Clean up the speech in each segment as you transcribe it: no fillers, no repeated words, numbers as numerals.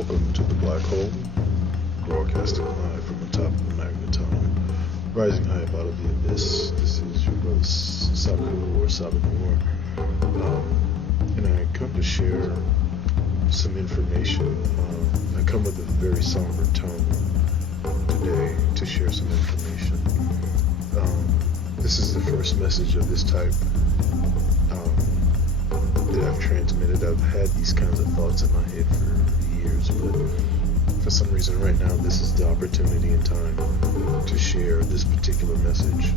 Welcome to the Black Hole, broadcasting live from the top of the magneton, rising high out of the abyss. This is your brother Sakhu or Sabanur, and I come to share some information. I come with a very somber tone today to share some information. This is the first message of this type that I've transmitted. I've had these kinds of thoughts in my head for years, but for some reason right now this is the opportunity and time to share this particular message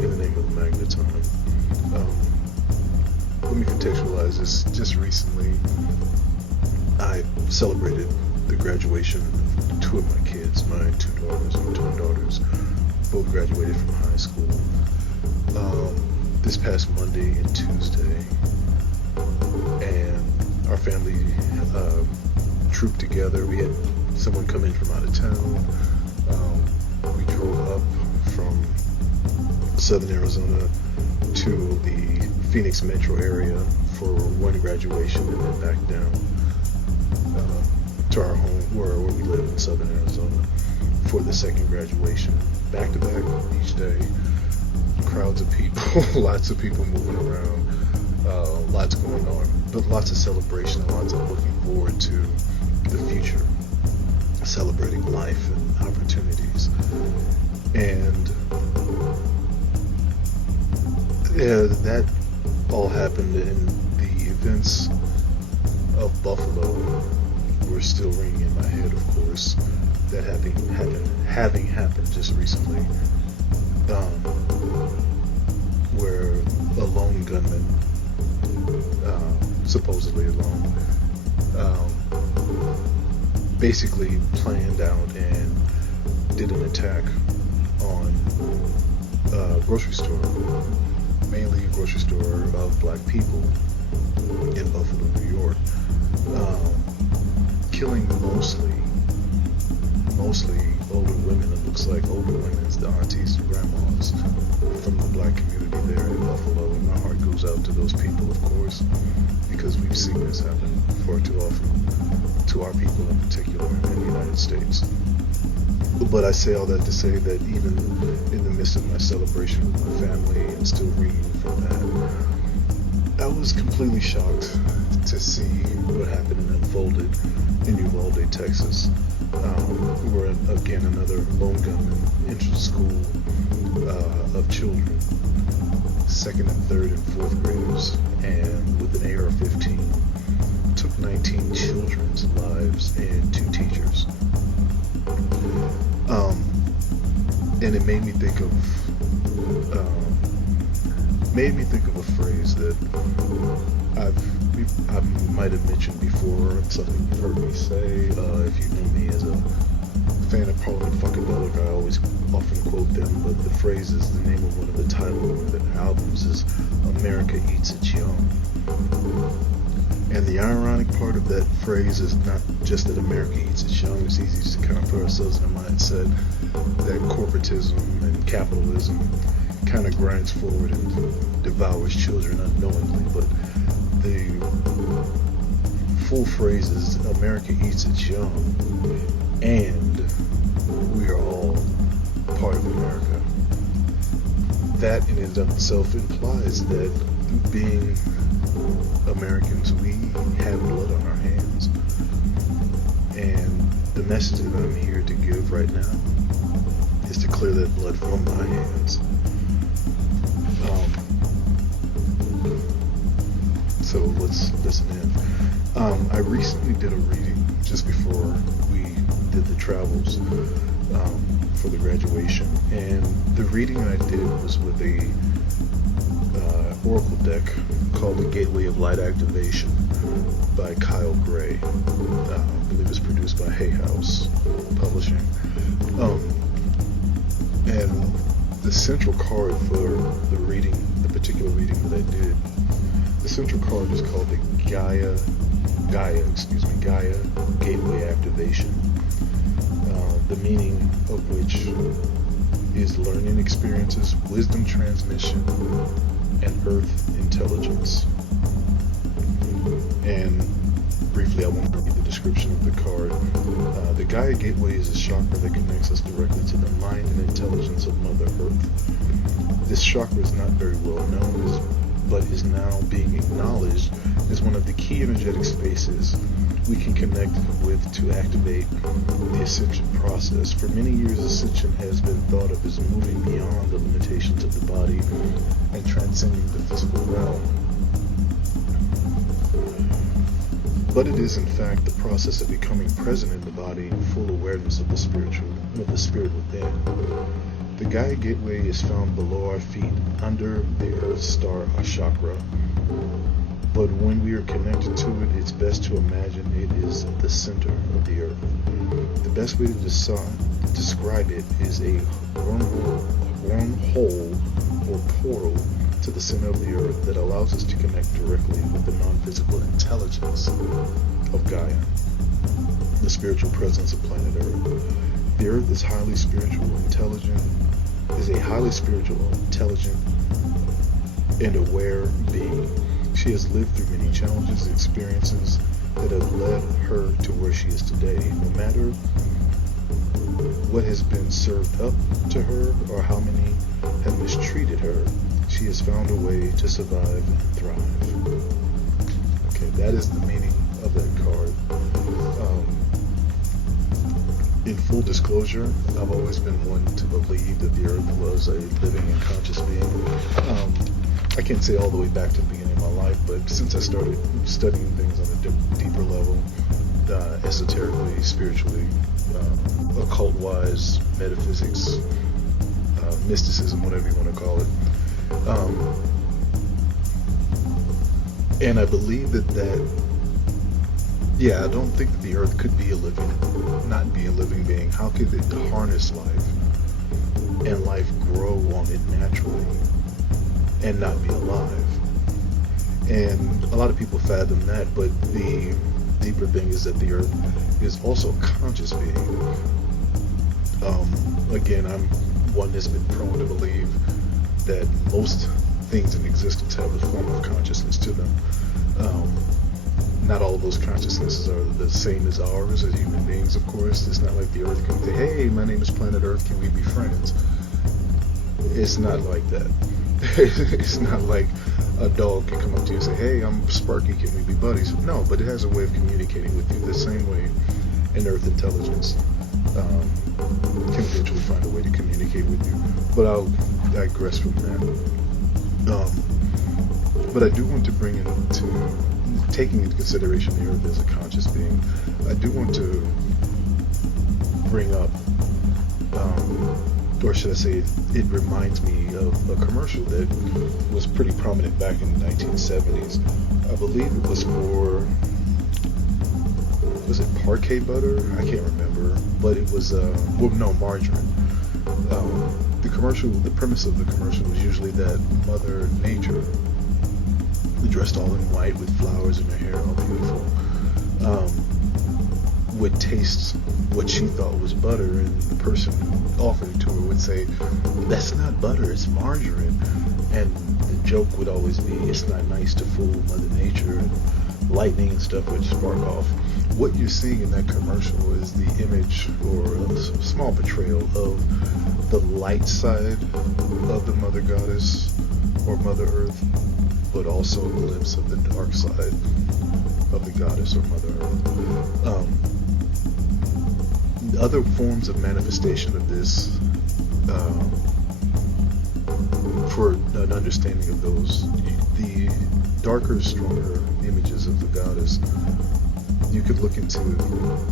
in the name of the magneton. Let me contextualize this. Just recently I celebrated the graduation of two of my kids, my two daughters, my twin daughters, both graduated from high school. This past Monday and Tuesday, and our family trooped together. We had someone come in from out of town. We drove up from southern Arizona to the Phoenix metro area for one graduation, and then back down to our home where we live in southern Arizona for the second graduation. Back to back each day. Crowds of people, lots of people moving around, lots going on, but lots of celebration, lots of looking forward to the future, celebrating life and opportunities. And that all happened, and the events of Buffalo were still ringing in my head, of course, that having happened just recently. Where a lone gunman, supposedly alone, basically planned out and did an attack on a grocery store, mainly a grocery store of black people in Buffalo, New York, killing mostly older women. It looks like older women, the aunties and grandmas from the black community there in Buffalo, and my heart goes out to those people, of course, because we've seen this happen far too often to our people in particular in the United States. But I say all that to say that even in the midst of my celebration with my family and still ringing from that, I was completely shocked to see what happened and unfolded in Uvalde, Texas, where again another lone gunman entered school of children, second and third and fourth graders, and with an AR-15 took 19 children's lives and 2 teachers. And it made me think of a phrase that I might have mentioned before, something you've heard me say. If you know me as a fan of Parliament Funkadelic, I always often quote them, but the phrase is the name of one of the title of one of the albums is America Eats Its Young. And the ironic part of that phrase is not just that America eats its young. It's easy to kind of put ourselves in a mindset that corporatism and capitalism kind of grinds forward and devours children unknowingly, but the full phrase is America eats its young, and we are all part of America. That in and of itself implies that being Americans, we have blood on our hands. And the message that I'm here to give right now is to clear that blood from my hands. So let's listen in. I recently did a reading just before we did the travels for the graduation, and the reading I did was with a oracle deck called the Gateway of Light Activation by Kyle Gray. I believe it's produced by Hay House Publishing. And the central card for the reading, the particular reading that I did, the central card is called the Gaia Gateway Activation. The meaning of which is learning experiences, wisdom transmission, and earth intelligence. And briefly briefly, I want to read the description of the card. The Gaia Gateway is a chakra that connects us directly to the mind and intelligence of Mother Earth. This chakra is not very well known, but is now being acknowledged as one of the key energetic spaces we can connect with to activate the ascension process. For many years, ascension has been thought of as moving beyond the limitations of the body and transcending the physical realm. But it is in fact the process of becoming present in the body in full awareness of the spirit within. The Gaia Gateway is found below our feet, under the Earth Star chakra. But when we are connected to it, it's best to imagine it is the center of the Earth. The best way to describe it is a wormhole or portal to the center of the Earth that allows us to connect directly with the non-physical intelligence of Gaia, the spiritual presence of planet Earth. The Earth is a highly spiritual, intelligent, and aware being. She has lived through many challenges and experiences that have led her to where she is today. No matter what has been served up to her or how many have mistreated her, she has found a way to survive and thrive. Okay, that is the meaning of that card. In full disclosure, I've always been one to believe that the Earth was a living and conscious being. I can't say all the way back to the beginning of my life, but since I started studying things on a deeper level, esoterically, spiritually, occult-wise, metaphysics, mysticism, whatever you want to call it. And I believe I don't think that the Earth could not be a living being. How could it harness life and life grow on it naturally and not be alive? And a lot of people fathom that, but the deeper thing is that the Earth is also a conscious being. Again, I'm one that's been prone to believe that most things in existence have a form of consciousness to them. Not all of those consciousnesses are the same as ours as human beings, of course. It's not like the Earth can say, hey, my name is Planet Earth, can we be friends? It's not like that. It's not like a dog can come up to you and say, hey, I'm Sparky, can we be buddies? No, but it has a way of communicating with you the same way an Earth intelligence can eventually find a way to communicate with you. But I'll digress from that. But I do want to bring into taking into consideration the Earth as a conscious being. I do want to bring up, or should I say, it reminds me of a commercial that was pretty prominent back in the 1970s. I believe it was for, was it Parquet butter? I can't remember, but it was, margarine. The premise of the commercial was usually that Mother Nature, dressed all in white with flowers in her hair, all beautiful, would taste what she thought was butter, and the person who offered it to her would say, that's not butter, it's margarine. And the joke would always be, it's not nice to fool Mother Nature, and lightning and stuff would spark off. What you're seeing in that commercial is the image or a small portrayal of the light side of the Mother Goddess or Mother Earth, but also a glimpse of the dark side of the Goddess or Mother Earth. Other forms of manifestation of this, for an understanding of those, the darker, stronger images of the Goddess, you could look into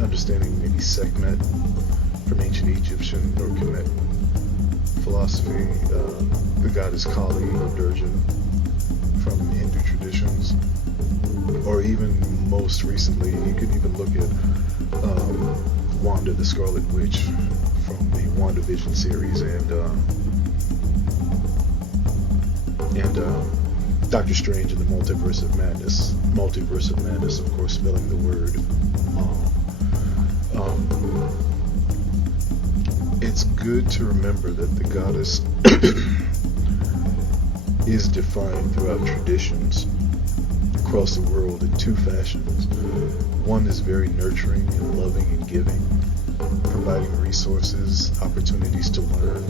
understanding maybe Sekhmet from ancient Egyptian or Kemet philosophy, the Goddess Kali or Durga from Hindu traditions, or even most recently, you could even look at Wanda the Scarlet Witch from the WandaVision series, and Doctor Strange and the Multiverse of Madness, of course, spelling the word mom. It's good to remember that the Goddess is defined throughout traditions across the world in two fashions. One is very nurturing and loving and giving, providing resources, opportunities to learn,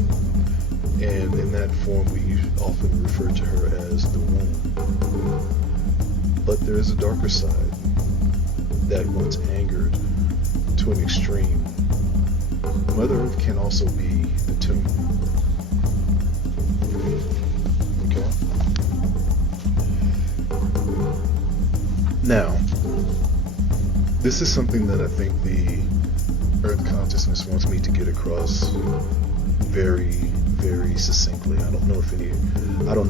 and in that form we often refer to her as the womb. But there is a darker side that, once angered to an extreme, Mother Earth can also be the tomb. Okay? Now, this is something that I think the Earth Consciousness wants me to get across very, very succinctly. I don't know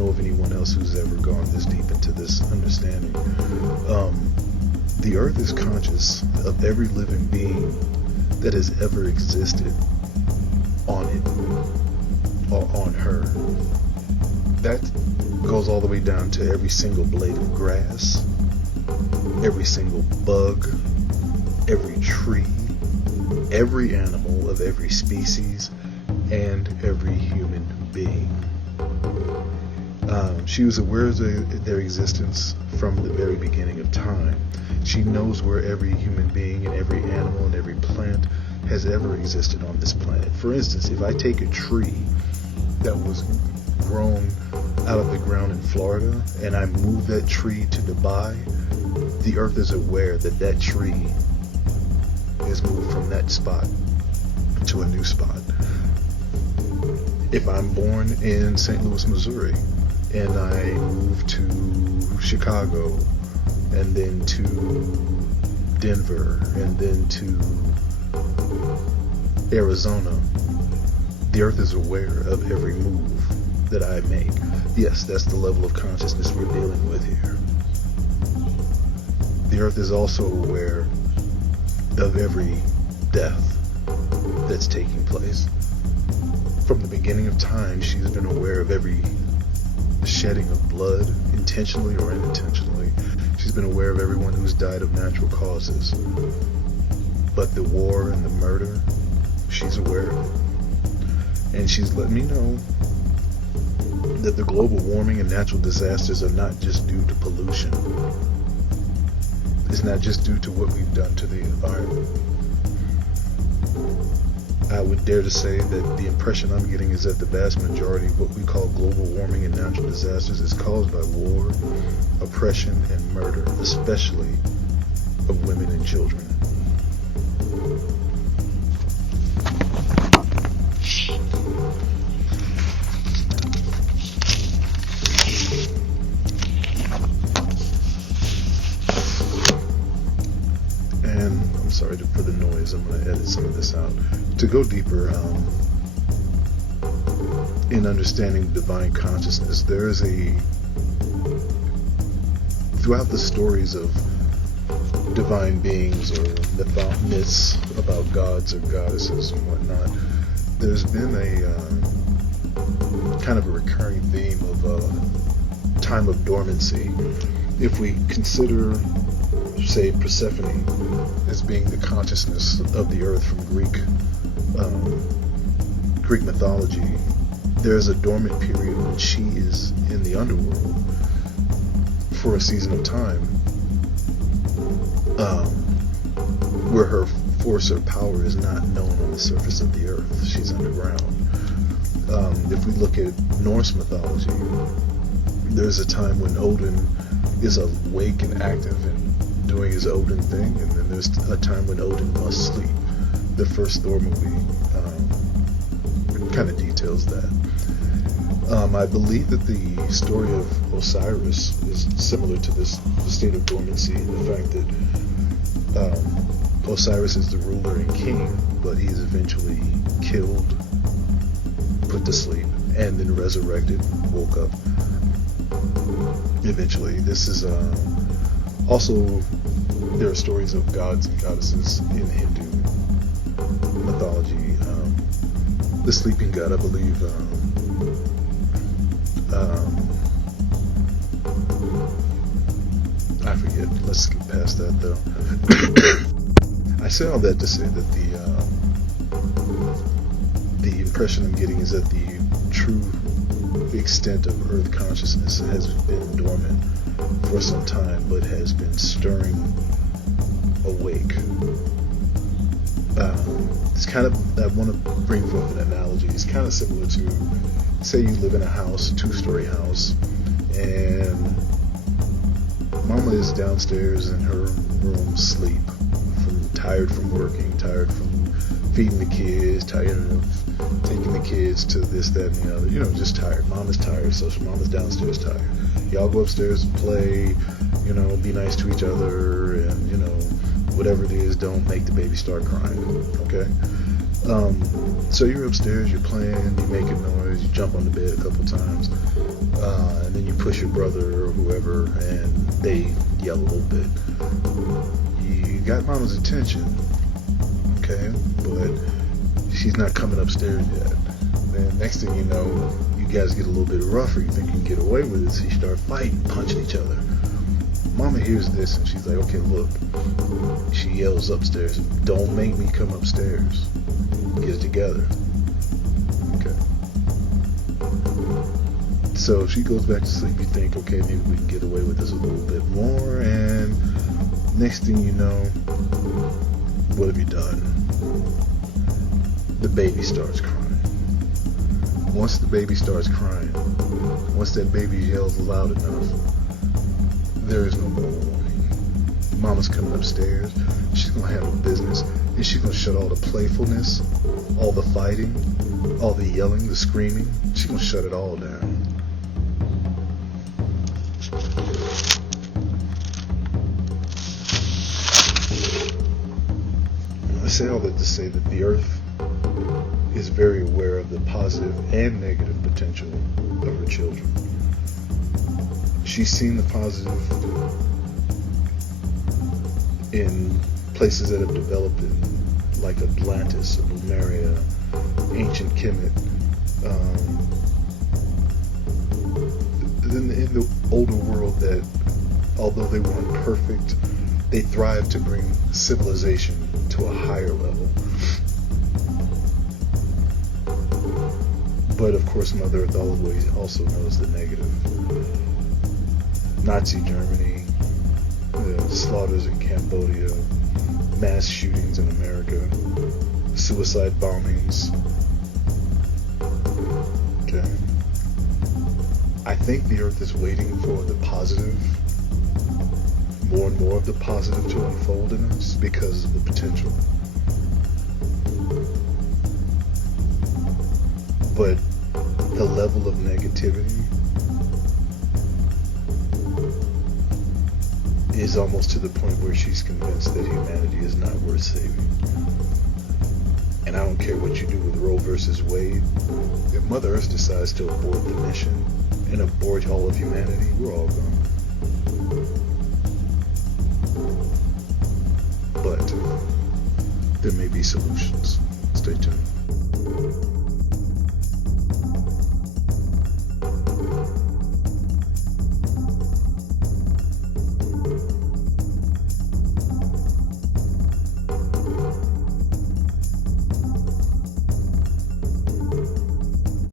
of anyone else who's ever gone this deep into this understanding. The Earth is conscious of every living being that has ever existed on it, or on her. That goes all the way down to every single blade of grass, every single bug, every tree, every animal of every species, and every human being. She was aware of their existence from the very beginning of time. She knows where every human being and every animal and every plant has ever existed on this planet. For instance, if I take a tree that was grown out of the ground in Florida and I move that tree to Dubai, the Earth is aware that that tree is moved from that spot to a new spot. If I'm born in St. Louis, Missouri, and I move to Chicago, and then to Denver, and then to Arizona, the Earth is aware of every move that I make. Yes, that's the level of consciousness we're dealing with here. The Earth is also aware of every death that's taking place. From the beginning of time, she's been aware of every shedding of blood, intentionally or unintentionally. She's been aware of everyone who's died of natural causes. But the war and the murder, she's aware of it. And she's let me know that the global warming and natural disasters are not just due to pollution. It's not just due to what we've done to the environment. I would dare to say that the impression I'm getting is that the vast majority of what we call global warming and natural disasters is caused by war, oppression, and murder, especially of women and children. And I'm sorry for the noise, I'm going to edit some of this out. To go deeper in understanding divine consciousness, there is throughout the stories of divine beings or myths about gods or goddesses and whatnot, there's been a kind of a recurring theme of a time of dormancy. If we consider, say, Persephone as being the consciousness of the earth from Greek mythology, there's a dormant period when she is in the underworld for a season of time, where her force or power is not known on the surface of the earth. She's underground. If we look at Norse mythology, there's a time when Odin is awake and active and doing his Odin thing, and then there's a time when Odin must sleep. The first Thor movie kind of details that. I believe that the story of Osiris is similar to this state of dormancy, the fact that Osiris is the ruler and king, but he is eventually killed, put to sleep, and then resurrected, woke up. Eventually, this is also, there are stories of gods and goddesses in Hindu mythology. The sleeping god, I believe, I forget. Let's skip past that, though. I say all that to say that the impression I'm getting is that the true extent of Earth consciousness has been dormant for some time, but has been stirring awake. It's kind of, I want to bring forth an analogy. It's kind of similar to, say you live in a house, a 2-story house, and mama is downstairs in her room asleep, tired from working, tired from feeding the kids, tired of taking the kids to this, that, and the other. You know, just tired. Mama's tired, so mama's downstairs tired. Y'all go upstairs and play, you know, be nice to each other, and, you know, whatever it is, don't make the baby start crying, okay? So you're upstairs, you're playing, you're making noise, you jump on the bed a couple times, and then you push your brother or whoever, and they yell a little bit. You got mama's attention, okay, but she's not coming upstairs yet. Then next thing you know, you guys get a little bit rougher. You think you can get away with it, so you start fighting, punching each other. Mama hears this and she's like, okay, look. She yells upstairs, don't make me come upstairs. Get it together. Okay. So she goes back to sleep. You think, okay, maybe we can get away with this a little bit more, and next thing you know, what have you done? The baby starts crying. Once the baby starts crying, once that baby yells loud enough, there is no more warning. Mama's coming upstairs. She's going to handle business, and she's going to shut all the playfulness, all the fighting, all the yelling, the screaming. She's going to shut it all down. I say all that to say that the earth is very aware of the positive and negative potential of her children. She's seen the positive in places that have developed in, like Atlantis, Lemuria, ancient Kemet. In the older world, that although they weren't perfect, they thrived to bring civilization to a higher level. But of course, Mother Earth always also knows the negative. Nazi Germany, the slaughters in Cambodia, mass shootings in America, suicide bombings. Okay. I think the earth is waiting for the positive, more and more of the positive to unfold in us because of the potential. But the level of negativity is almost to the point where she's convinced that humanity is not worth saving. And I don't care what you do with Roe versus Wade. If Mother Earth decides to abort the mission and abort all of humanity, we're all gone. But there may be solutions. Stay tuned.